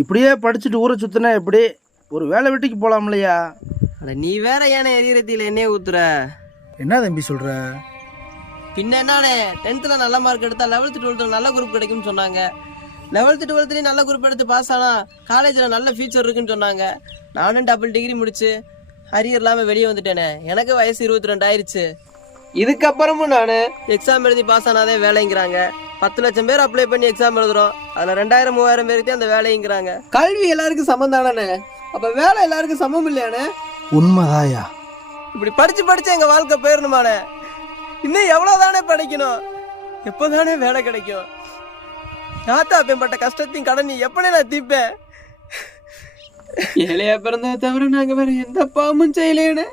இப்படியே படிச்சுட்டு ஊரை சுற்றினா எப்படி? ஒரு வேலை வெட்டிக்கு போகலாம் இல்லையா? அட நீ வேற ஏனே எரியறதில் என்னையே ஊத்துற? என்ன தம்பி சொல்கிற? பின்ன என்னானே, 10th நல்ல மார்க் எடுத்தா 11th 12th நல்ல குரூப் கிடைக்கும்னு சொன்னாங்க. 11th 12th நல்ல குரூப் எடுத்து பாஸ் ஆனா காலேஜில் நல்ல ஃபியூச்சர் இருக்குன்னு சொன்னாங்க. நானும் டபுள் டிகிரி முடிச்சு அரியர் இல்லாமல் வெளியே வந்துட்டேனே. எனக்கு வயசு 22 ஆயிடுச்சு. இதுக்கப்புறமும் நான் எக்ஸாம் எழுதி பாஸ் ஆனாதே வேலைங்கிறாங்க. 10 லட்சம் பேர் அப்ளை பண்ணி எக்ஸாம் எழுதுறோம். அதில் 2000 3000 பேருக்கு அந்த வேலைங்கிறாங்க. கல்வி எல்லாருக்கும் சமம் தானே, அப்போ வேலை எல்லாருக்கும் சமம் இல்லையானே? உண்மைதாயா? இப்படி படிச்சு எங்கள் வாழ்க்கை போயிடணுமானே? இன்னும் எவ்வளோதானே படிக்கணும்? எப்போதானே வேலை கிடைக்கும்? நாத்தா அப்பேற்பட்ட கஷ்டத்தையும் கடன் எப்படி நான் தீர்ப்பேன்? ஏழையா பிறந்ததை தவிர நாங்கள் வேற எந்த பாவமும் செய்யலேன்னு.